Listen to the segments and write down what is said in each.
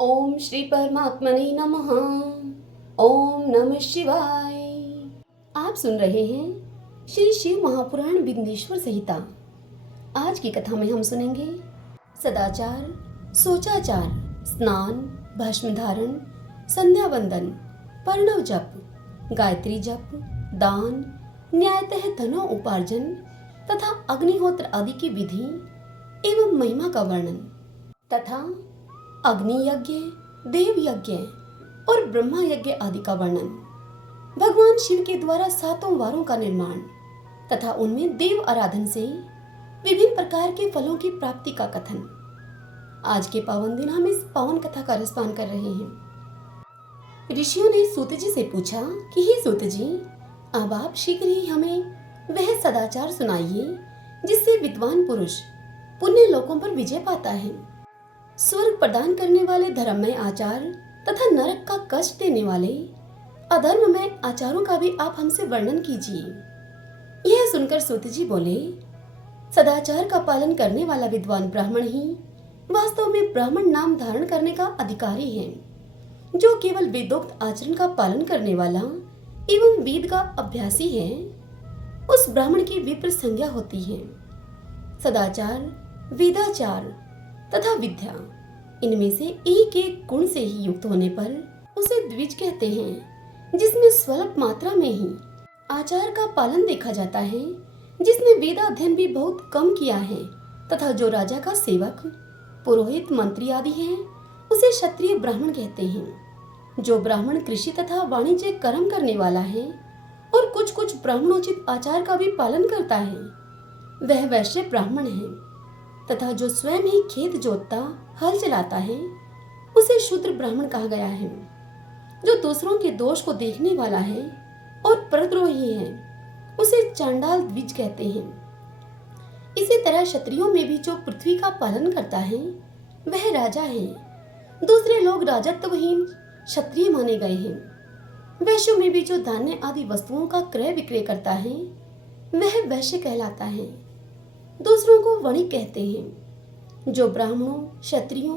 ओम श्री परमात्मने नमः। ओम नमः शिवाय। आप सुन रहे हैं श्री शिव महापुराण विघ्नेश्वर संहिता। आज की कथा में हम सुनेंगे सदाचार, सोचाचार, स्नान, भस्म धारण, संध्या वंदन, पर्णव जप, गायत्री जप, दान, न्यायतः धनो उपार्जन तथा अग्निहोत्र आदि की विधि एवं महिमा का वर्णन तथा अग्नि यज्ञ, देव यज्ञ और ब्रह्मा यज्ञ आदि का वर्णन, भगवान शिव के द्वारा 7 वारों का निर्माण तथा उनमें देव आराधन से विभिन्न प्रकार के फलों की प्राप्ति का कथन। आज के पावन दिन हम इस पावन कथा का रसपान कर रहे हैं। ऋषियों ने सूत जी से पूछा कि हे सूत जी, अब आप शीघ्र ही हमें वह सदाचार सुनाइए जिससे विद्वान पुरुष पुण्य लोकों पर विजय पाता है। स्वर्ग प्रदान करने वाले धर्ममय आचार तथा नरक का कष्ट देने वाले अधर्ममय आचारों का भी आप हमसे वर्णन कीजिए। यह सुनकर सूत जी बोले, सदाचार का पालन करने वाला विद्वान ब्राह्मण ही वास्तव में ब्राह्मण नाम धारण करने का अधिकारी है। जो केवल वेदोक्त आचरण का पालन करने वाला एवं वेद का अभ्यासी है, उस ब्राह्मण की विप्र संज्ञा होती है। सदाचार, वेदाचार तथा विद्या, इनमें से एक एक गुण से ही युक्त होने पर उसे द्विज कहते हैं, जिसमें स्वल्प मात्रा में ही आचार का पालन देखा जाता है, जिसने वेदाध्ययन भी बहुत कम किया है तथा जो राजा का सेवक, पुरोहित, मंत्री आदि हैं, उसे क्षत्रिय ब्राह्मण कहते हैं। जो ब्राह्मण कृषि तथा वाणिज्य कर्म करने वाला है और कुछ कुछ ब्राह्मणोचित आचार का भी पालन करता है, वह वैश्य ब्राह्मण है। तथा जो स्वयं ही खेत जोतता, हल चलाता है, उसे शूद्र ब्राह्मण कहा गया है। जो दूसरों के दोष को देखने वाला है और परद्रोही है, उसे चांडाल द्विज कहते हैं। इसी तरह क्षत्रियों में भी जो पृथ्वी का पालन करता है, वह राजा है। दूसरे लोग राजत्वहीन क्षत्रिय माने गए हैं। वैश्यों में भी जो धान्य आदि वस्तुओं का क्रय विक्रय करता है, वह वैश्य कहलाता है। दूसरों को वणिक कहते हैं। जो ब्राह्मणों, क्षत्रियों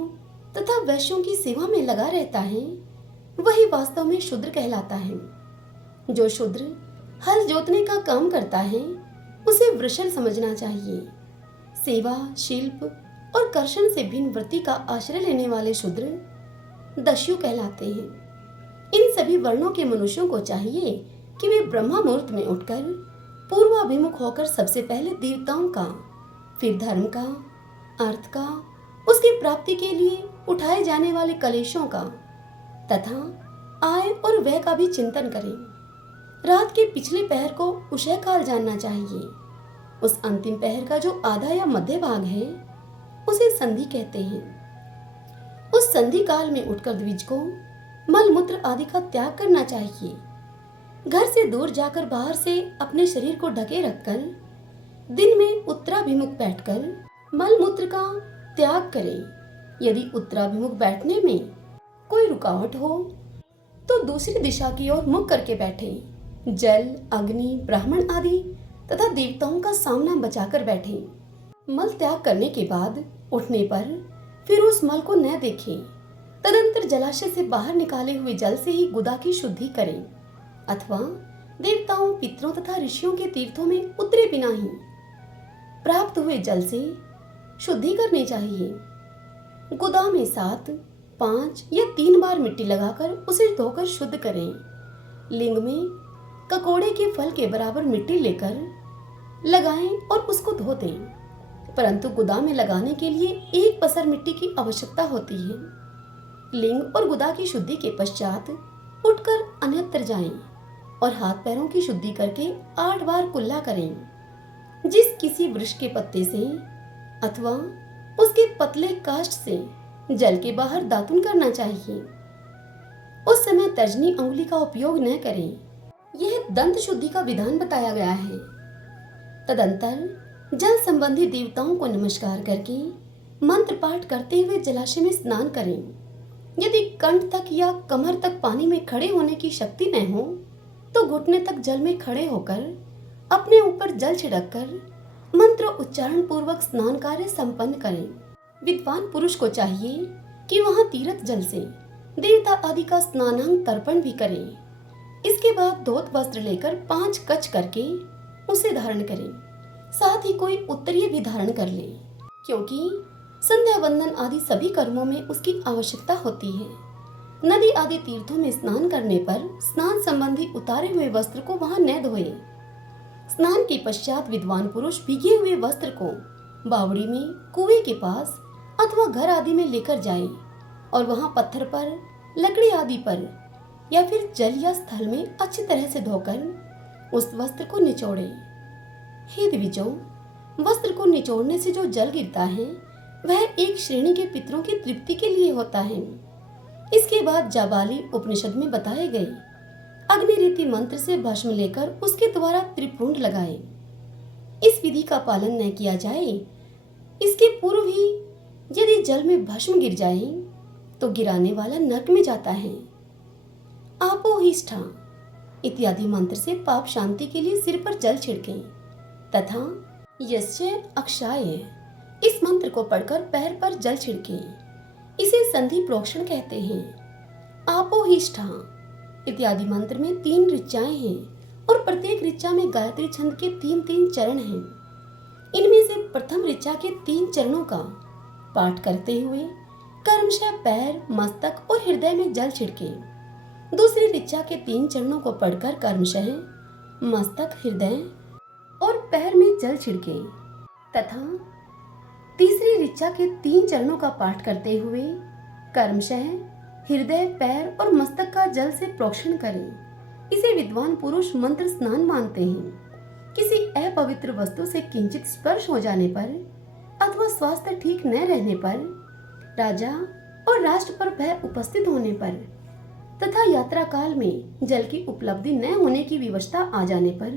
तथा वैश्यों की सेवा में लगा रहता है, वही वास्तव में शूद्र कहलाता है। जो शूद्र हल जोतने का काम करता है, उसे वृषण समझना चाहिए। सेवा, शिल्प और कर्षण से भिन्न वृत्ति का आश्रय लेने वाले शूद्र दस्यु कहलाते हैं। इन सभी वर्णों के मनुष्यों को चाहिए कि वे ब्रह्म मुहूर्त में उठकर पूर्वाभिमुख होकर सबसे पहले देवताओं का, फिर धर्म का, अर्थ का, उसकी प्राप्ति के लिए उठाए जाने वाले कलेशों का तथा आय और व्यय का भी चिंतन करें। रात के पिछले पहर को उषय काल जानना चाहिए। उस अंतिम पहर का जो आधा या मध्य भाग है, उसे संधि कहते हैं। उस संधि काल में उठकर द्विज को मल मूत्र आदि का त्याग करना चाहिए। घर से दूर जाकर बाहर से अपने शरीर को ढके रखकर दिन में उत्तराभिमुख बैठकर मल मूत्र का त्याग करें। यदि उत्तराभिमुख बैठने में कोई रुकावट हो तो दूसरी दिशा की ओर मुख करके बैठें। जल, अग्नि, ब्राह्मण आदि तथा देवताओं का सामना बचाकर बैठें। मल त्याग करने के बाद उठने पर फिर उस मल को न देखें। तदंतर जलाशय से बाहर निकाले हुए जल से ही गुदा की शुद्धि करें अथवा देवताओं, पितरों तथा ऋषियों के तीर्थों में उतरे बिना ही प्राप्त हुए जल से शुद्धि करनी चाहिए। गुदा में 7, 5 या 3 बार मिट्टी लगाकर उसे धोकर शुद्ध करें। लिंग में ककोड़े के फल के बराबर मिट्टी लेकर लगाएं और उसको धो दें। परंतु गुदा में लगाने के लिए 1 पसर मिट्टी की आवश्यकता होती है। लिंग और गुदा की शुद्धि के पश्चात उठकर अन्यत्र जाएं और हाथ पैरों की शुद्धि करके 8 बार कुल्ला करें। जिस किसी वृक्ष के पत्ते से अथवा उसके पतले काष्ठ से जल के बाहर दातुन करना चाहिए। उस समय तर्जनी अंगुली का उपयोग न करें। यह दंत शुद्धि का विधान बताया गया है। तदंतर जल संबंधी देवताओं को नमस्कार करके मंत्र पाठ करते हुए जलाशय में स्नान करें। यदि कंठ तक या कमर तक पानी में खड़े होने की शक्ति न हो तो घुटने तक जल में खड़े होकर अपने ऊपर जल छिड़ककर मंत्र उच्चारण पूर्वक स्नान कार्य संपन्न करें। विद्वान पुरुष को चाहिए कि वहां तीर्थ जल से देवता आदि का स्नानांग तर्पण भी करें। इसके बाद धोत वस्त्र लेकर 5 कच करके उसे धारण करें। साथ ही कोई उत्तरीय भी धारण कर ले, क्योंकि संध्या वंदन आदि सभी कर्मों में उसकी आवश्यकता होती है। नदी आदि तीर्थों में स्नान करने पर स्नान संबंधी उतारे हुए वस्त्र को वहां न धोए। स्नान के पश्चात विद्वान पुरुष भीगे हुए वस्त्र को बावड़ी में, कुएं के पास अथवा घर आदि में लेकर जाए और वहां पत्थर पर, लकड़ी आदि पर या फिर जल या स्थल में अच्छी तरह से धोकर उस वस्त्र को निचोड़े। हे द्विजों, वस्त्र को निचोड़ने से जो जल गिरता है वह एक श्रेणी के पितरों की तृप्ति के लिए होता है। इसके बाद जाबाली उपनिषद में बताए गए अग्निरीति मंत्र से भस्म लेकर उसके द्वारा त्रिपुंड लगाए। इस विधि का पालन न किया जाए, इसके पूर्व ही यदि जल में भस्म गिर जाए तो गिराने वाला नरक में जाता है। आपोहिष्ठा इत्यादि मंत्र से पाप शांति के लिए सिर पर जल छिड़के तथा यस्य अक्षाय इस मंत्र को पढ़कर पैर पर जल छिड़के। इसे संधि प्रोक्षण कहते हैं। आपोहिष्ठा इत्यादि मंत्र में 3 ऋचाएं हैं और प्रत्येक ऋचा में गायत्री छंद के 3-3 चरण हैं। इनमें से प्रथम ऋचा के 3 चरणों का पाठ करते हुए कर्मशः पैर, मस्तक और हृदय में जल छिड़के। दूसरी ऋचा के 3 चरणों को पढ़कर कर्मशः मस्तक, हृदय और पैर में जल छिड़के तथा तीसरी ऋचा के 3 चरणों का पाठ करते हुए कर्मशः हृदय, पैर और मस्तक का जल से प्रोक्षण करें। इसे विद्वान पुरुष मंत्र स्नान मानते हैं। किसी अपवित्र वस्तु से किंचित स्पर्श हो जाने पर अथवा स्वास्थ्य ठीक न रहने पर, राजा और राष्ट्र पर भय उपस्थित होने पर तथा यात्रा काल में जल की उपलब्धि न होने की विवशता आ जाने पर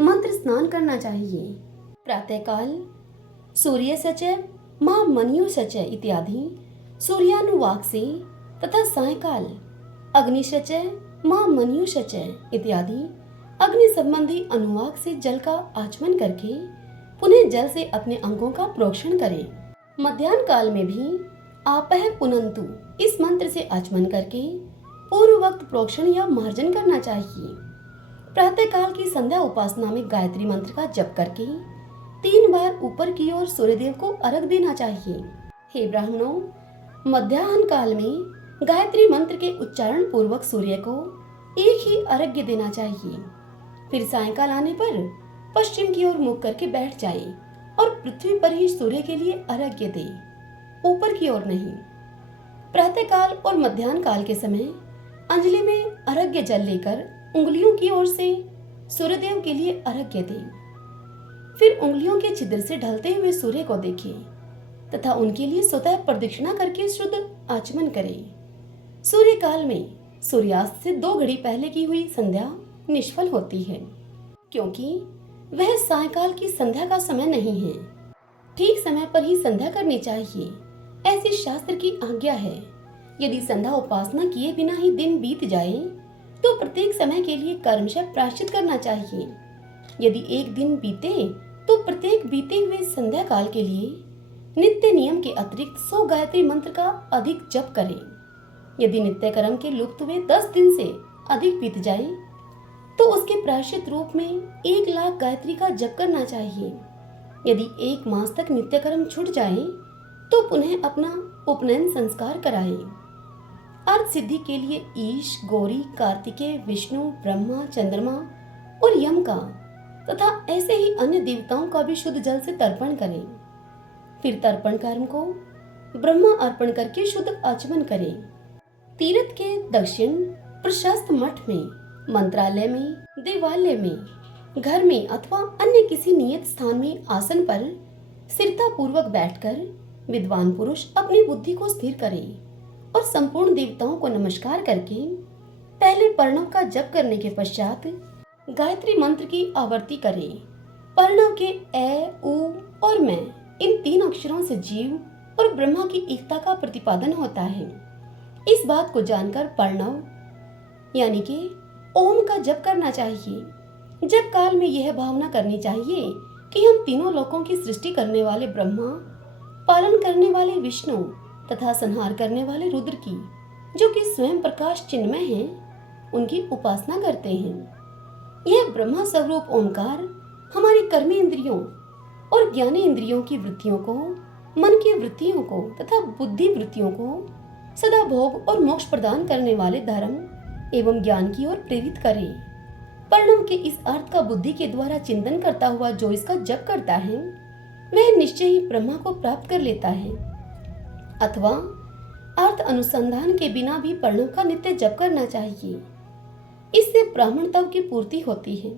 मंत्र स्नान करना चाहिए। प्रातः काल सूर्य सचय, मां मनियो सचय इत्यादि सूर्यानुवाक से तथा सायकाल अग्नि सचय, मां मनियो सचय इत्यादि अग्नि संबंधी अनुवाक से जल का आचमन करके पुनः जल से अपने अंगों का प्रोक्षण करें। मध्याह्न काल में भी आपह पुनंतु इस मंत्र से आचमन करके पूर्व वक्त प्रोक्षण या मार्जन करना चाहिए। प्रातः काल की संध्या उपासना में गायत्री मंत्र का जप करके 3 बार ऊपर की ओर सूर्यदेव को अर्घ देना चाहिए। हे ब्राह्मणों, मध्याह्न काल में गायत्री मंत्र के उच्चारण पूर्वक सूर्य को एक ही अर्घ्य देना चाहिए। फिर सायंकाल आने पर पश्चिम की ओर मुख करके बैठ जाए और पृथ्वी पर ही सूर्य के लिए अर्घ्य दे, ऊपर की ओर नहीं। प्रातः काल और मध्याह्न काल के समय अंजलि में अर्घ्य जल लेकर उंगलियों की ओर से सूर्यदेव के लिए अर्घ्य दे। फिर उंगलियों के छिद्र से ढलते हुए सूर्य को देखे तथा उनके लिए स्वतः प्रदक्षिणा करके शुद्ध आचमन करे। सूर्य काल में सूर्यास्त से 2 घड़ी पहले की हुई संध्या निष्फल होती है, क्योंकि वह सायंकाल की संध्या का समय नहीं है। ठीक समय पर ही संध्या करनी चाहिए, ऐसी शास्त्र की आज्ञा है। यदि संध्या उपासना किए बिना ही दिन बीत जाए तो प्रत्येक समय के लिए कर्मशः प्रायश्चित करना चाहिए। यदि एक दिन बीते तो प्रत्येक बीते हुए संध्या काल के लिए नित्य नियम के अतिरिक्त 100 गायत्री मंत्र का अधिक जप करें। यदि नित्य कर्म के लुप्त हुए 10 दिन से अधिक बीत जाए तो उसके प्रायश्चित रूप में 1 लाख गायत्री का जप करना चाहिए। यदि 1 मास तक नित्य कर्म छूट जाए तो पुनः अपना उपनयन संस्कार कराए। अर्थ सिद्धि के लिए ईश, गौरी, कार्तिकेय, विष्णु, ब्रह्मा, चंद्रमा और यम का तथा ऐसे ही अन्य देवताओं का भी शुद्ध जल से तर्पण करें। फिर तर्पण कर्म को ब्रह्मा अर्पण करके शुद्ध आचमन करें। तीर्थ के दक्षिण प्रशस्त मठ में, मंत्रालय में, देवालय में, घर में अथवा अन्य किसी नियत स्थान में आसन पर स्थिरता पूर्वक बैठकर विद्वान पुरुष अपनी बुद्धि को स्थिर करें और संपूर्ण देवताओं को नमस्कार करके पहले प्रणव का जप करने के पश्चात गायत्री मंत्र की आवर्ती करें। प्रणव के ए, उ और मैं इन 3 अक्षरों से जीव और ब्रह्मा की एकता का प्रतिपादन होता है। इस बात को जानकर प्रणव यानी कि ओम का जप करना चाहिए। जप काल में यह भावना करनी चाहिए कि हम तीनों लोकों की सृष्टि करने वाले ब्रह्मा, पालन करने वाले विष्णु तथा संहार करने वाले रुद्र की, जो कि स्वयं प्रकाश चिन्मय हैं, उनकी उपासना करते हैं। यह ब्रह्मा स्वरूप ओंकार हमारी कर्मी इंद्रियों और ज्ञानी इंद्रियों की वृत्तियों को, मन की वृत्तियों को तथा बुद्धि वृत्तियों को सदा भोग और मोक्ष प्रदान करने वाले धर्म एवं ज्ञान की ओर प्रेरित करे। परिणाम के इस अर्थ का बुद्धि के द्वारा चिंतन करता हुआ जो इसका जप करता है, वह निश्चय ही ब्रह्मा को प्राप्त कर लेता है। अथवा अर्थ अनुसंधान के बिना भी परिणाम का नित्य जप करना चाहिए। इससे ब्राह्मण तव की पूर्ति होती है।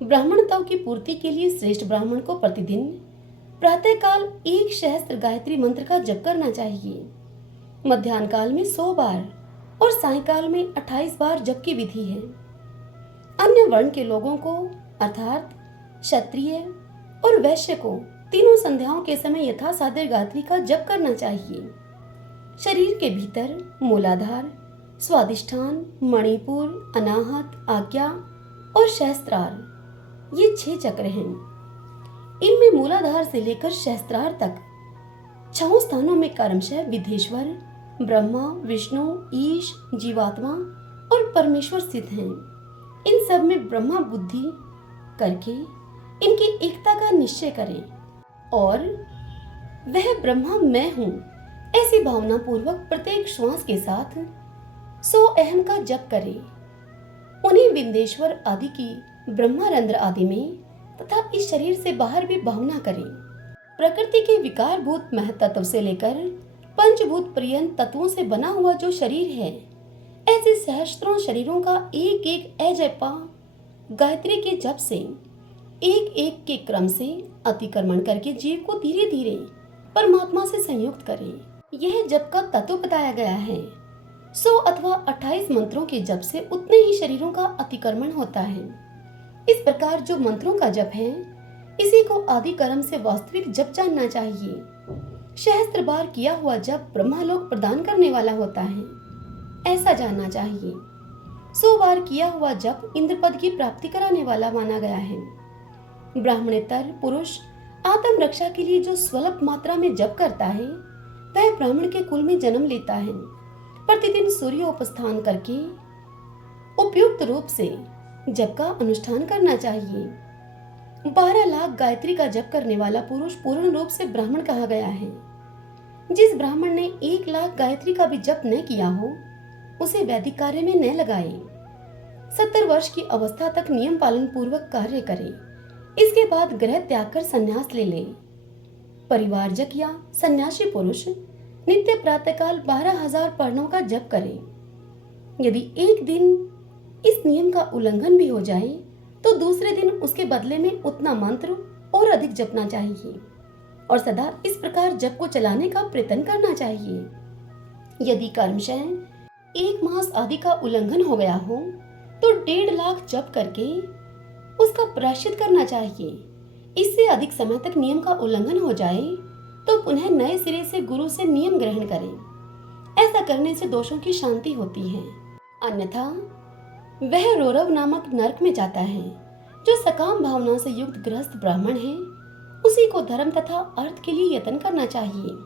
ब्राह्मण तव की पूर्ति के लिए श्रेष्ठ ब्राह्मण को प्रतिदिन प्रातः काल 1 सहस्त्र गायत्री मंत्र का जप करना चाहिए। मध्याह्न काल में 100 बार और सायंकाल में 28 बार जप की विधि है। अन्य वर्ण के लोगों को अर्थात क्षत्रिय और वैश्य को तीनों संध्याओं के समय यथासाध्य गायत्री का जप करना चाहिए। शरीर के भीतर मूलाधार, स्वादिष्ठान, मणिपुर, अनाहत, आज्ञा और सहस्त्रार, ये 6 चक्र हैं। इनमें मूलाधार से लेकर सहस्त्रार तक 6 स्थानों में क्रमशः विधेश्वर, ब्रह्मा, विष्णु, ईश, जीवात्मा और परमेश्वर स्थित हैं। इन सब में ब्रह्मा बुद्धि करके इनकी एकता का निश्चय करें और वह ब्रह्मा मैं हूँ ऐसी भावना पूर्वक प्रत्येक श्वास के साथ 100 अहम का जप करें। उन्हीं विंदेश्वर आदि की ब्रह्मारंध्र आदि में तथा इस शरीर से बाहर भी भावना करें। प्रकृति के विकारभूत महतत्व से लेकर पंचभूत पर्यंत तत्वों से बना हुआ जो शरीर है, ऐसे सहस्त्रों शरीरों का एक एक अजपा गायत्री के जप से एक एक के क्रम से अतिक्रमण करके जीव को धीरे धीरे परमात्मा से संयुक्त करें। यह जप का तत्व बताया गया है। 100 अथवा 28 मंत्रों के जप से उतने ही शरीरों का अतिक्रमण होता है। इस प्रकार जो मंत्रों का जप है, इसी को आदि कर्म से वास्तविक जप जानना चाहिए। सहस्त्र बार किया हुआ जप ब्रह्मालोक प्रदान करने वाला होता है, ऐसा जानना चाहिए। 100 बार किया हुआ जप इंद्रपद की प्राप्ति कराने वाला माना गया है। ब्राह्मणेतर पुरुष आत्म रक्षा के लिए जो स्वल्प मात्रा में जप करता है, वह ब्राह्मण के कुल में जन्म लेता है। प्रतिदिन सूर्योपस्थान करके उपयुक्त रूप से जप का अनुष्ठान करना चाहिए। 12 लाख गायत्री का जप करने वाला पुरुष पूर्ण रूप से ब्राह्मण कहा गया है। जिस ब्राह्मण ने 1 लाख गायत्री का भी जप न किया हो, उसे वैदिक कार्य में न लगाए। 70 वर्ष की अवस्था तक नियम पालन पूर्वक कार्य करे। इसके बाद ग्रह त्याग कर संन्यास ले ले। परिवारजक या सन्यासी पुरुष नित्य प्रातःकाल 12,000 पर्णों का जप करे। यदि एक दिन इस नियम का उल्लंघन भी हो जाए, तो दूसरे दिन उसके बदले में उतना मंत्र और अधिक जपना चाहिए और सदा इस प्रकार जप को चलाने का प्रयत्न करना चाहिए। यदि कर्मशः 1 मास आदि का उल्लंघन हो गया हो, तो 1.5 लाख जप करके उसका प्रायश्चित करना चाहिए। इससे अधिक समय तक नियम का उल्लंघन हो जाए, तो पुनः नए सिरे से गुरु से नियम ग्रहण करें। ऐसा करने से दोषों की शांति होती है। अन्यथा वह रौरव नामक नरक में जाता है। जो सकाम भावना से युक्त गृहस्थ ब्राह्मण है, उसी को धर्म तथा अर्थ के लिए यत्न करना चाहिए।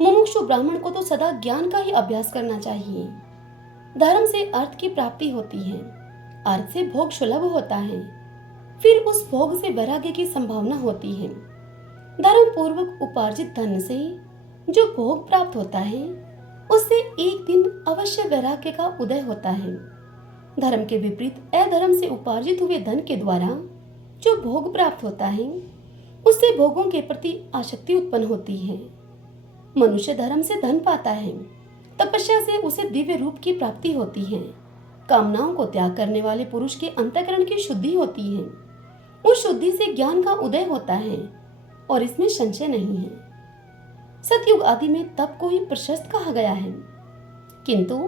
मुमुक्षु ब्राह्मण को तो सदा ज्ञान का ही अभ्यास करना चाहिए। धर्म से अर्थ की प्राप्ति होती है, अर्थ से भोग सुलभ होता है, फिर उस भोग से वैराग्य की संभावना होती है। धर्म पूर्वक उपार्जित धन से जो भोग प्राप्त होता है, उससे एक दिन अवश्य वैराग्य का उदय होता है। धर्म के विपरीत अधर्म से उपार्जित हुए धन के द्वारा जो भोग प्राप्त होता है, उससे भोगों के प्रति आसक्ति उत्पन्न होती है। मनुष्य धर्म से धन पाता है, तपस्या से उसे दिव्य रूप की प्राप्ति होती है। कामनाओं को त्याग करने वाले पुरुष के अंतःकरण की शुद्धि होती है। उस शुद्धि से ज्ञान का उदय होता है और इसमें संशय नहीं है। सतयुग आदि में तप को ही प्रशस्त कहा गया है, किंतु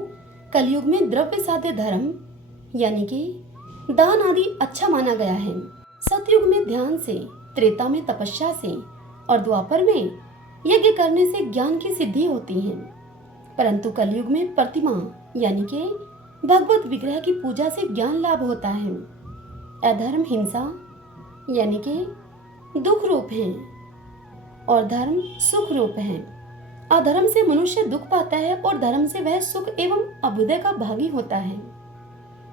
कलयुग में द्रव्य साध्य धर्म यानी कि दान आदि अच्छा माना गया है। सतयुग में ध्यान से, त्रेता में तपस्या से और द्वापर में यज्ञ करने से ज्ञान की सिद्धि होती है, परंतु कलयुग में प्रतिमा यानी कि भगवत विग्रह की पूजा से ज्ञान लाभ होता है। अधर्म हिंसा यानी कि दुख रूप है और धर्म सुख रूप है। अधर्म से मनुष्य दुख पाता है और धर्म से वह सुख एवं अभ्युदय का भागी होता है।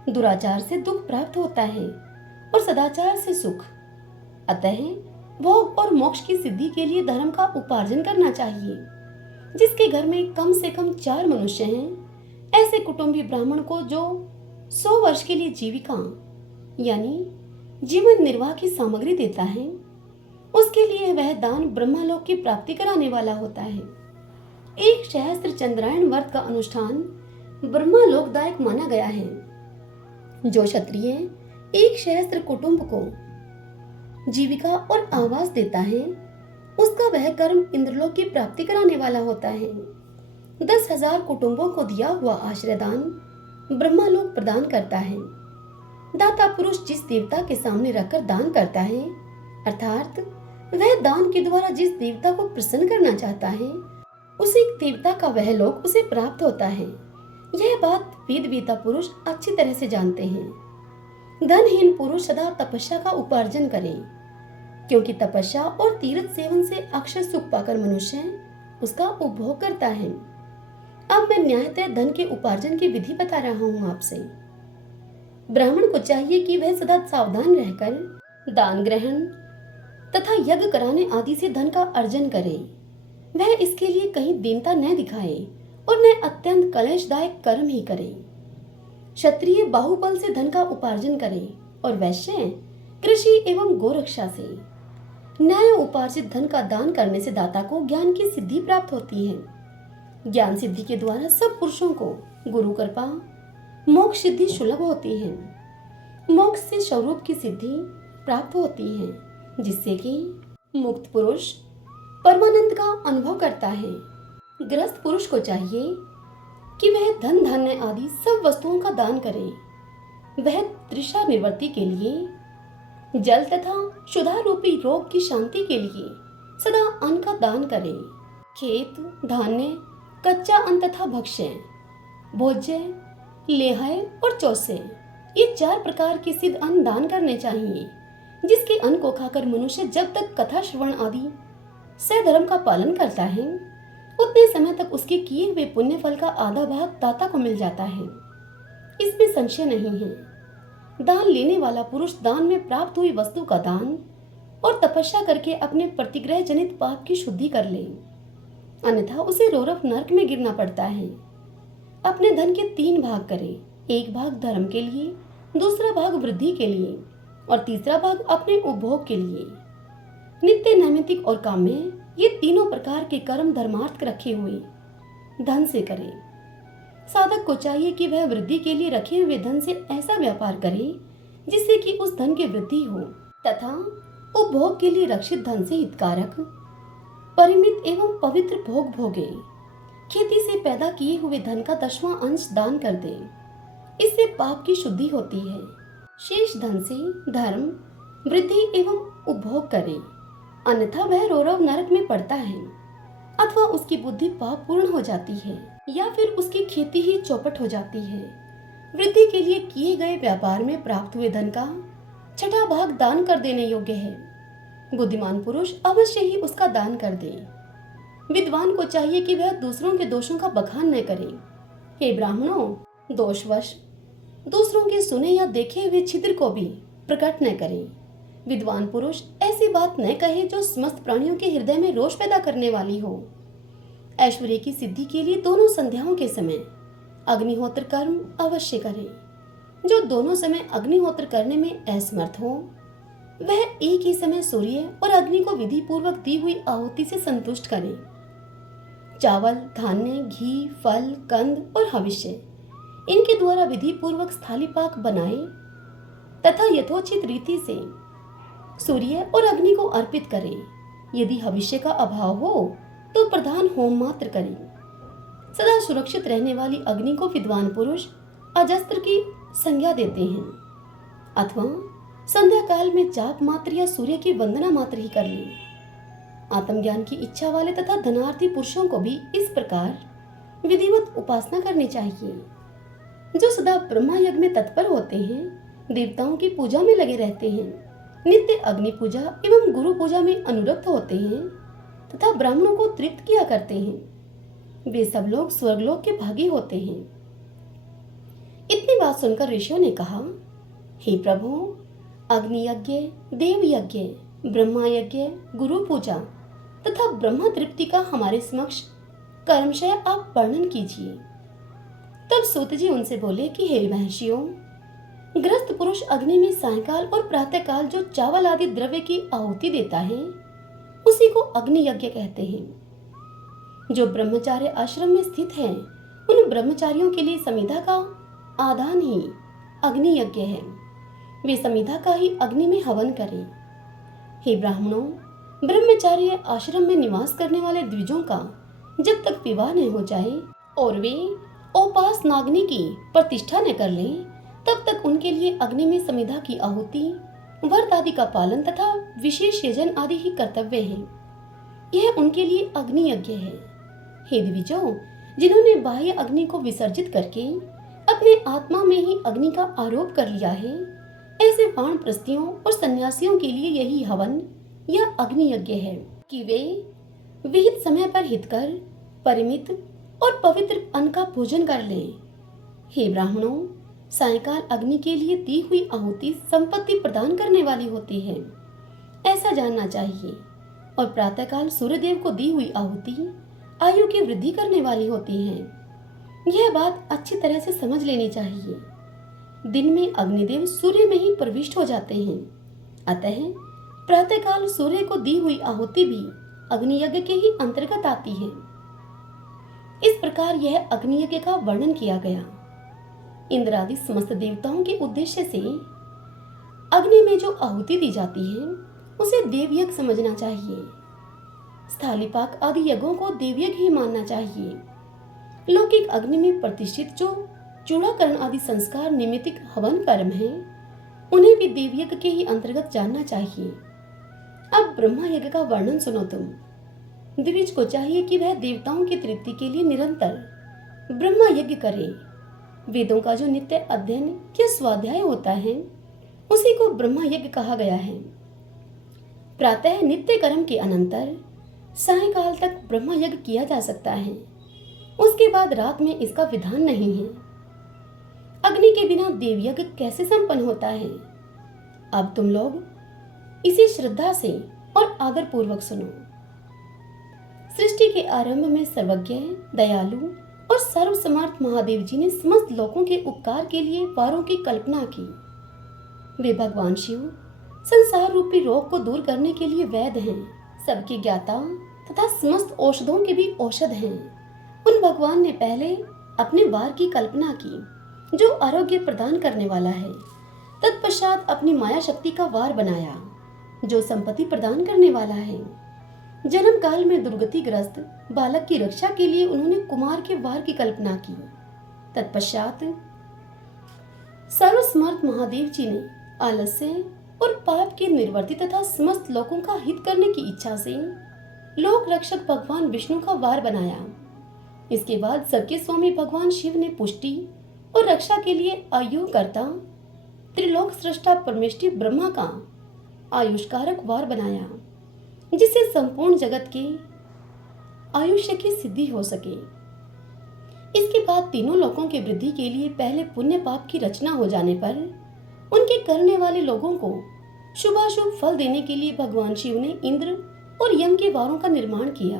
दुराचार से दुख प्राप्त होता है और सदाचार से सुख। अतः भोग और मोक्ष की सिद्धि के लिए धर्म का उपार्जन करना चाहिए। जिसके घर में कम से कम 4 मनुष्य हैं, ऐसे कुटुंबी ब्राह्मण को जो 100 वर्ष के लिए जीविका यानी जीवन निर्वाह की सामग्री देता है, उसके लिए वह दान ब्रह्मलोक की प्राप्ति कराने वाला होता है। एक सहस्त्र चंद्रायण व्रत का अनुष्ठान ब्रह्मलोकदायक माना गया है। जो क्षत्रिय एक सहस्त्र कुटुंब को जीविका और आवास देता है, उसका वह कर्म इंद्रलोक की प्राप्ति कराने वाला होता है। 10,000 कुटुंबों को दिया हुआ आश्रयदान ब्रह्मलोक प्रदान करता है। दाता पुरुष जिस देवता के सामने रखकर दान करता है, अर्थात वह दान के द्वारा जिस देवता को प्रसन्न करना चाहता है, उसी देवता का वह लोक उसे प्राप्त होता है। यह बात वेदवेता पुरुष अच्छी तरह से जानते हैं। धनहीन पुरुष सदा तपस्या का उपार्जन करें, क्योंकि तपस्या और तीर्थ सेवन से अक्षय सुख पाकर मनुष्य उसका उपभोग करता है। अब मैं न्यायतः धन के उपार्जन की विधि बता रहा हूँ आपसे। ब्राह्मण को चाहिए कि वह सदा सावधान रहकर दान ग्रहण तथा यज्ञ कराने आदि से धन का अर्जन करे। वह इसके लिए कहीं दीनता न दिखाए और न अत्यंत कलेशदायक कर्म ही करे। क्षत्रिय बाहुबल से धन का उपार्जन करे और वैश्य कृषि एवं गोरक्षा से। न्याय उपार्जित धन का दान करने से दाता को ज्ञान की सिद्धि प्राप्त होती है। ज्ञान सिद्धि के द्वारा सब पुरुषों को गुरु कृपा मोक्ष सिद्धि सुलभ होती है। मोक्ष से स्वरूप की सिद्धि प्राप्त होती है, जिससे कि मुक्त पुरुष परमानंद का अनुभव करता है। गृहस्थ पुरुष को चाहिए कि वह धन धान्य आदि सब वस्तुओं का दान करे। वह तृषा निवृत्ति के लिए जल तथा क्षुधा रूपी रोग की शांति के लिए सदा अन्न का दान करे। खेत धान्य कच्चा अन्न तथा भक्ष्य भोज्य लेहय और चौसे, ये 4 प्रकार के सिद्ध अन्न दान करने चाहिए। जिसके अन्न को खाकर मनुष्य जब तक कथा श्रवण आदि सधर्म का पालन करता है, उतने समय तक उसके किए हुए पुण्य फल का आधा भाग दाता को मिल जाता है। इसमें संशय नहीं है। दान लेने वाला पुरुष दान में प्राप्त हुई वस्तु का दान और तपस्या करके अपने प्रतिग्रह जनित पाप की शुद्धि कर ले, अन्यथा उसे रौरव नरक में गिरना पड़ता है। अपने धन के 3 भाग करे। एक भाग धर्म के लिए, दूसरा भाग वृद्धि के लिए और तीसरा भाग अपने उपभोग के लिए। नित्य नैमित्तिक और काम्य, ये तीनों प्रकार के कर्म धर्मार्थ रखे हुए धन से करे। साधक को चाहिए कि वह वृद्धि के लिए रखे हुए धन से ऐसा व्यापार करे जिससे कि उस धन की वृद्धि हो, तथा उपभोग के लिए रक्षित धन से हितकारक परिमित एवं पवित्र भोग भोगे। खेती से पैदा किए हुए धन का 10वां अंश दान कर दे, इससे पाप की शुद्धि होती है। शेष धन से धर्म वृद्धि एवं उपभोग करे, अन्यथा वह रौरव नरक में पड़ता है, अथवा उसकी बुद्धि पाप पूर्ण हो जाती है, या फिर उसकी खेती ही चौपट हो जाती है। वृद्धि के लिए किए गए व्यापार में प्राप्त हुए धन का 6वां भाग दान कर देने योग्य है। बुद्धिमान पुरुष अवश्य ही उसका दान कर दे। विद्वान को चाहिए कि वह दूसरों के दोषों का बखान न करे। हे ब्राह्मणों, दोषवश दूसरों के सुने या देखे हुए छिद्र को भी प्रकट न करे। विद्वान पुरुष ऐसी बात न कहे जो समस्त प्राणियों के हृदय में रोष पैदा करने वाली हो। ऐश्वर्य की सिद्धि के लिए दोनों संध्याओं के समय अग्निहोत्र कर्म अवश्य करे। जो दोनों समय अग्निहोत्र करने में असमर्थ हो, वह एक ही समय सूर्य और अग्नि को विधि पूर्वक दी हुई आहुति से संतुष्ट करे। चावल धान्य घी फल कंद और हविष्य, इनके द्वारा विधि पूर्वक स्थाली पाक बनाए तथा यथोचित रीति से सूर्य और अग्नि को अर्पित करे। यदि हविष्य का अभाव हो तो प्रधान होम मात्र करे। सदा सुरक्षित रहने वाली अग्नि को विद्वान पुरुष अजस्त्र की संज्ञा देते हैं, अथवा संध्या काल में जाप मात्र या सूर्य की वंदना मात्र ही कर ले। आत्मज्ञान की इच्छा वाले तथा धनार्थी पुरुषों को भी इस प्रकार विधिवत उपासना करनी चाहिए। जो सदा ब्रह्मा यज्ञ में तत्पर होते हैं, देवताओं की पूजा में लगे रहते हैं, नित्य अग्नि पूजा एवं गुरु पूजा में अनुरक्त होते हैं तथा ब्राह्मणों को तृप्त किया करते हैं, वे सब लोग स्वर्गलोक के भागी होते हैं। इतनी बात सुनकर ऋषियों ने कहा, हे प्रभु, अग्नि यज्ञ, देव यज्ञ, ब्रह्मा यज्ञ, गुरु पूजा तथा ब्रह्म तृप्ति का हमारे समक्ष कर्मशय आप वर्णन कीजिए। तब सूत जी उनसे बोले कि हे महर्षियों, गृहस्थ पुरुष अग्नि में सायंकाल और प्रातःकाल जो चावल आदि द्रव्य की आहुति देता है उसी को अग्नि यज्ञ कहते हैं। जो ब्रह्मचार्य आश्रम में स्थित है उन ब्रह्मचारियों के लिए समिधा का आधान ही अग्नि यज्ञ है। वे समिधा का ही अग्नि में हवन करें। हे ब्राह्मणों, ब्रह्मचार्य आश्रम में निवास करने वाले द्विजों का जब तक विवाह नहीं हो जाए और वे औपासनाग्नि की प्रतिष्ठा न कर लें, तब तक उनके लिए अग्नि में समिधा की आहुति, व्रत आदि का पालन तथा विशेष यजन आदि ही कर्तव्य है। यह उनके लिए अग्नि यज्ञ है। हे द्विजों, जिन्होंने बाह्य अग्नि को विसर्जित करके अपने आत्मा में ही अग्नि का आरोप कर लिया है, ऐसे वानप्रस्थियों और सन्यासियों के लिए यही हवन या अग्नि यज्ञ है कि वे विहित समय पर हितकर, परिमित और पवित्र अन्न का भोजन कर लें। हे ब्राह्मणों, सायंकाल अग्नि के लिए दी हुई आहुति संपत्ति प्रदान करने वाली होती है, ऐसा जानना चाहिए। और प्रातःकाल सूर्यदेव को दी हुई आहुति आयु की वृद्धि करने वाली होती है। यह बात अच्छी तरह से समझ लेनी चाहिए। दिन में अग्निदेव सूर्य में ही प्रविष्ट हो जाते हैं, अतः प्रातःकाल सूर्य को दी हुई आहुति भी अग्नि यज्ञ के ही अंतर्गत आती है। इस प्रकार यह अग्नि यज्ञ का वर्णन किया गया। इंद्र आदि समस्त देवताओं के उद्देश्य से अग्नि में जो आहुति दी जाती है उसे देवयज्ञ समझना चाहिए। स्थालीपाक आदि यज्ञों को देवयज्ञ ही मानना चाहिए। लौकिक अग्नि में प्रतिष्ठित जो चूड़ाकरण आदि संस्कार निमित्तिक हवन कर्म है, उन्हें भी देवयज्ञ के ही अंतर्गत जानना चाहिए। अब ब्रह्मा यज्ञ का वर्णन सुनो तुम। द्विज को चाहिए कि वह देवताओं की तृप्ति के लिए निरंतर ब्रह्मा यज्ञ करे। वेदों का जो नित्य अध्ययन या स्वाध्याय होता है उसी को ब्रह्मा यज्ञ कहा गया है। प्रातः नित्य कर्म के अनंतर सायंकाल तक ब्रह्मा यज्ञ किया जा सकता है। उसके बाद रात में इसका विधान नहीं है। अग्नि के बिना देवयज्ञ कैसे संपन्न होता है? अब तुम लोग इसे श्रद्धा से और आदर पूर्वक सुनो। सृष्टि के आरंभ में सर्वज्ञ, दयालु और सर्वसमर्थ महादेव जी ने समस्त लोगों के उपकार के लिए वारों की कल्पना की। वे भगवान शिव संसार रूपी रोग को दूर करने के लिए वैद्य हैं, सबके ज्ञाता तथा समस्त औषधों के भी औषध हैं। उन भगवान ने पहले अपने वार की कल्पना की जो आरोग्य प्रदान करने वाला है। तत्पश्चात अपनी माया शक्ति का वार बनाया जो संपत्ति प्रदान करने वाला है। जन्म काल में दुर्गति ग्रस्त बालक की रक्षा के लिए उन्होंने कुमार के वार की कल्पना की। तत्पश्चात सर्वसमर्थ महादेव जी ने आलस्य और पाप के निर्वर्ती तथा समस्त लोगों का हित करने की इच्छा से लोक रक्षक भगवान विष्णु का वार बनाया। इसके बाद सबके स्वामी भगवान शिव ने पुष्टि और रक्षा के लिए आयुकर्ता त्रिलोक सृष्टा परमेष्टि ब्रह्मा का आयुष्कारक वार बनाया, जिससे संपूर्ण जगत के आयुष्य की सिद्धि हो सके। इसके बाद तीनों लोकों की वृद्धि के लिए पहले पुण्य पाप की रचना हो जाने पर उनके करने वाले लोगों को शुभाशुभ फल देने के लिए भगवान शिव ने इंद्र और यम के वारों का निर्माण किया।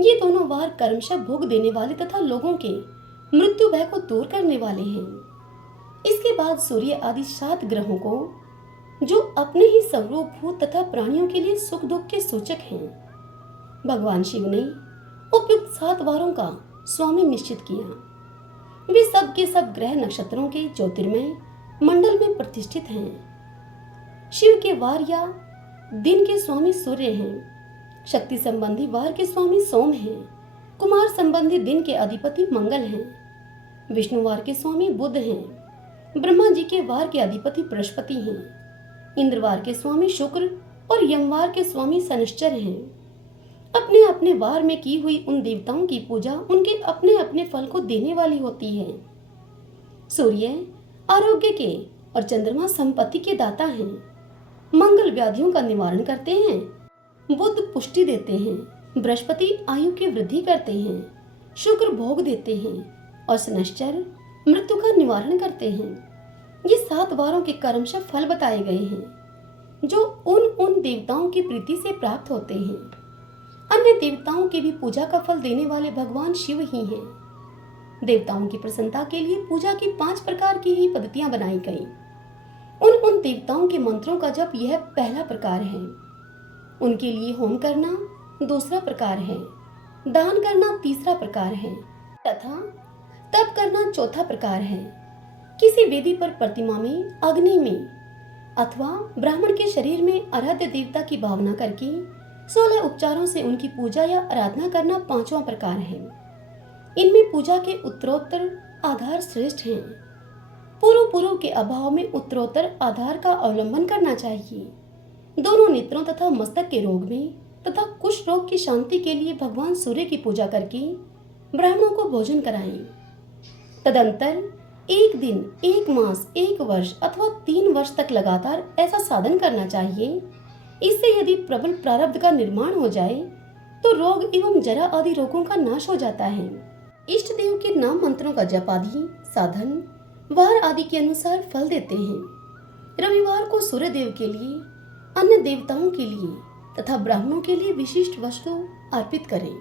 ये दोनों वार कर्मशः भोग देने वाले तथा लोगों के मृत्यु भय को दूर करने वाले हैं। इसके बाद सूर्य आदि 7 ग्रहों को जो अपने ही स्वरूप भूत तथा प्राणियों के लिए सुख दुख के सूचक हैं, भगवान शिव ने उपयुक्त 7 वारों का स्वामी निश्चित किया। वे सब के सब ग्रह नक्षत्रों के ज्योतिर्मय मंडल में प्रतिष्ठित हैं। शिव के वार या दिन के स्वामी सूर्य हैं। शक्ति संबंधी वार के स्वामी सोम हैं। कुमार संबंधी दिन के अधिपति मंगल हैं। विष्णु वार के स्वामी बुध हैं। ब्रह्मा जी के वार के अधिपति बृहस्पति हैं। इंद्रवार के स्वामी शुक्र और यमवार के स्वामी शनिश्चर हैं। अपने अपने वार में की हुई उन देवताओं की पूजा उनके अपने अपने फल को देने वाली होती है। सूर्य आरोग्य के और चंद्रमा संपत्ति के दाता हैं। मंगल व्याधियों का निवारण करते हैं। बुध पुष्टि देते हैं। बृहस्पति आयु की वृद्धि करते हैं। शुक्र भोग देते हैं और शनैश्चर मृत्यु का निवारण करते हैं। ये 7 वारों के कर्मशः फल बताए गए हैं जो उन देवताओं की प्रीति से प्राप्त होते हैं। अन्य देवताओं की भी पूजा का फल देने वाले भगवान शिव ही हैं। देवताओं की प्रसन्नता के लिए पूजा की 5 प्रकार की ही पद्धतियां बनाई गई। उन देवताओं के मंत्रों का जप यह पहला प्रकार है। उनके लिए होम करना दूसरा प्रकार है, दान करना तीसरा प्रकार है तथा तप करना चौथा प्रकार है। किसी वेदी पर प्रतिमा में, अग्नि में अथवा ब्राह्मण के शरीर में आराध्य देवता की भावना करके 16 उपचारों से उनकी पूजा या आराधना करना 5वां प्रकार है। इनमें पूजा के उत्तरोत्तर आधार श्रेष्ठ हैं। पूर्व के अभाव में उत्तरोत्तर आधार का अवलंबन करना चाहिए। दोनों नेत्रों तथा मस्तक के रोग में तथा कुष्ठ रोग की शांति के लिए भगवान सूर्य की पूजा करके ब्राह्मणों को भोजन कराएं। तदंतर 1 दिन, 1 मास, 1 वर्ष अथवा 3 वर्ष तक लगातार ऐसा साधन करना चाहिए। इससे यदि प्रबल प्रारब्ध का निर्माण हो जाए तो रोग एवं जरा आदि रोगों का नाश हो जाता है। इष्ट देव के नाम मंत्रों का जप आदि साधन वार आदि के अनुसार फल देते हैं। रविवार को सूर्य देव के लिए, अन्य देवताओं के लिए तथा ब्राह्मणों के लिए विशिष्ट वस्तु अर्पित करें।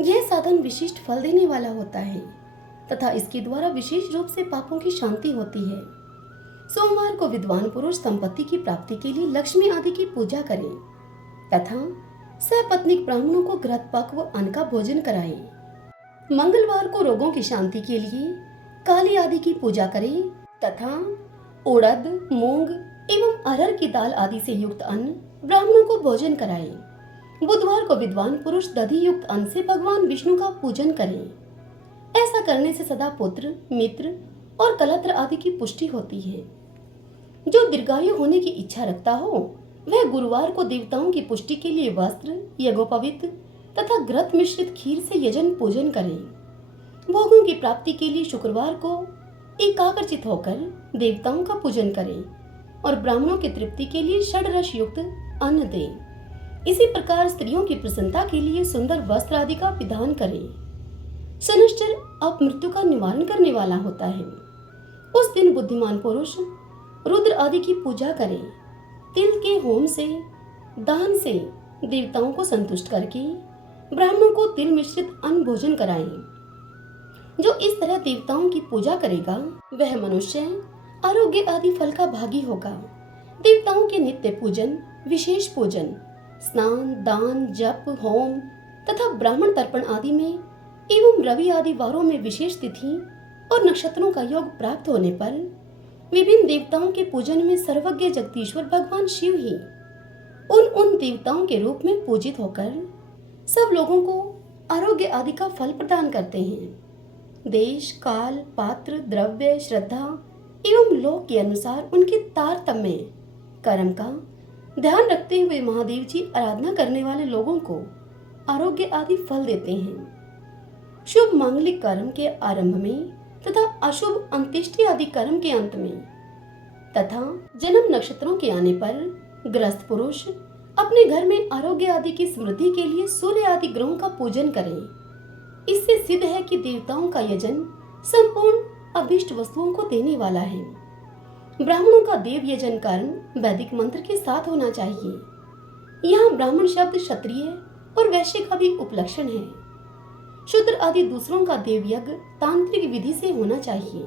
यह साधन विशिष्ट फल देने वाला होता है तथा इसके द्वारा विशेष रूप से पापों की शांति होती है। सोमवार को विद्वान पुरुष संपत्ति की प्राप्ति के लिए लक्ष्मी आदि की पूजा करें तथा सपत्नीक ब्राह्मणों को घृत पक व अन्न का भोजन कराएं। मंगलवार को रोगों की शांति के लिए काली आदि की पूजा करें तथा उड़द, मूंग एवं अरहर की दाल आदि से युक्त अन्न ब्राह्मणों को भोजन कराएं। बुधवार को विद्वान पुरुष दधि युक्त अन्न से भगवान विष्णु का पूजन करें। ऐसा करने से सदा पुत्र, मित्र और कलत्र आदि की पुष्टि होती है। जो दीर्घायु होने की इच्छा रखता हो वह गुरुवार को देवताओं की पुष्टि के लिए वस्त्र, यज्ञोपवीत तथा घृत मिश्रित खीर से यजन पूजन करें। भोगों की प्राप्ति के लिए शुक्रवार को एकाग्रचित होकर देवताओं का पूजन करें और ब्राह्मणों की तृप्ति के लिए षड्रस युक्त अन्न दें। इसी प्रकार स्त्रियों की प्रसन्नता के लिए सुंदर वस्त्र आदि का विधान करें। शनैश्चर अपमृत्यु का निवारण करने वाला होता है। उस दिन बुद्धिमान पुरुष रुद्र आदि की पूजा करें। तिल के होम से, दान से देवताओं को संतुष्ट करके ब्राह्मणों को तिल मिश्रित अन्न भोजन कराएं। जो इस तरह देवताओं की पूजा करेगा वह मनुष्य आरोग्य आदि फल का भागी होगा। देवताओं के नित्य पूजन, विशेष पूजन, स्नान, दान, जप, होम तथा ब्राह्मण तर्पण आदि में एवं रवि आदि वारों में विशेष तिथि और नक्षत्रों का योग प्राप्त होने पर विभिन्न देवताओं के पूजन में सर्वज्ञ जगदीश्वर भगवान शिव ही उन देवताओं के रूप में पूजित होकर सब लोगों को आरोग्य आदि का फल प्रदान करते हैं। देश, काल, पात्र, द्रव्य, श्रद्धा एवं लोक के अनुसार उनके तारतम्य कर्म का ध्यान रखते हुए महादेव जी आराधना करने वाले लोगों को आरोग्य आदि फल देते हैं। शुभ मांगलिक कर्म के आरंभ में तथा अशुभ अंत्येष्टि आदि कर्म के अंत में तथा जन्म नक्षत्रों के आने पर ग्रस्त पुरुष अपने घर में आरोग्य आदि की समृद्धि के लिए सूर्य आदि ग्रहों का पूजन करें। इससे सिद्ध है कि देवताओं का यजन संपूर्ण अभिष्ट वस्तुओं को देने वाला है। ब्राह्मणों का देव यजन कर्म वैदिक मंत्र के साथ होना चाहिए। यहाँ ब्राह्मण शब्द क्षत्रिय और वैश्य का भी उपलक्षण है। शूद्र आदि दूसरों का देव यज्ञ तांत्रिक विधि से होना चाहिए।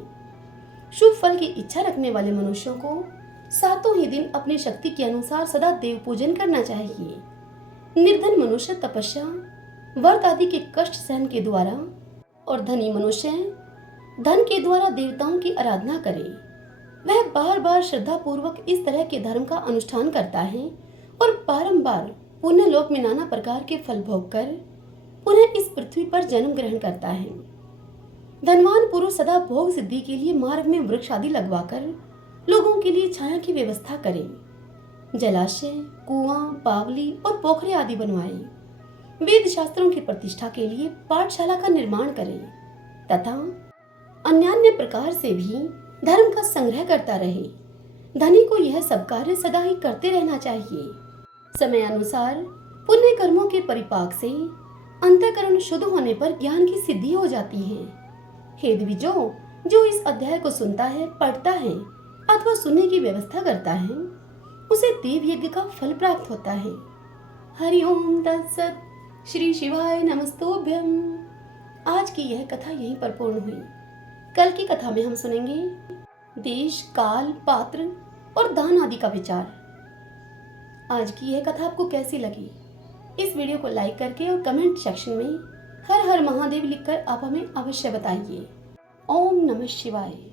शुभ फल की इच्छा रखने वाले मनुष्यों को 7 ही दिन अपनी शक्ति के अनुसार सदा देव पूजन करना चाहिए। निर्धन मनुष्य तपस्या, व्रत आदि के कष्ट सहन के द्वारा और धनी मनुष्य धन के द्वारा देवताओं की आराधना करे। वह बार बार श्रद्धा पूर्वक इस तरह के धर्म का अनुष्ठान करता है और बारंबार पुण्य लोक में नाना प्रकार के फल भोग कर पुनः इस पृथ्वी पर जन्म ग्रहण करता है। धनवान पुरुष सदा भोग सिद्धि के लिए मार्ग में वृक्ष आदि लगवाकर लोगों के लिए छाया की व्यवस्था करें। जलाशय, कुआं, बावली और पोखरे आदि बनवाएं। वेद शास्त्रों की प्रतिष्ठा के लिए पाठशाला का निर्माण करें तथा अन्यान्य प्रकार से भी धर्म का संग्रह करता रहे। धनी को यह सब कार्य सदा ही करते रहना चाहिए। समय अनुसार पुण्य कर्मों के परिपाक से अंतःकरण शुद्ध होने पर ज्ञान की सिद्धि हो जाती है। हे द्विजों, जो इस अध्याय को सुनता है, पढ़ता है अथवा सुनने की व्यवस्था करता है, उसे देव यज्ञ का फल प्राप्त होता है। हरिओम तत्सत। श्री शिवाय नमस्तुभ्यम। आज की यह कथा यहीं पर पूर्ण हुई। कल की कथा में हम सुनेंगे देश, काल, पात्र और दान आदि का विचार। आज की यह कथा आपको कैसी लगी? इस वीडियो को लाइक करके और कमेंट सेक्शन में हर हर महादेव लिखकर आप हमें अवश्य बताइए। ओम नमः शिवाय।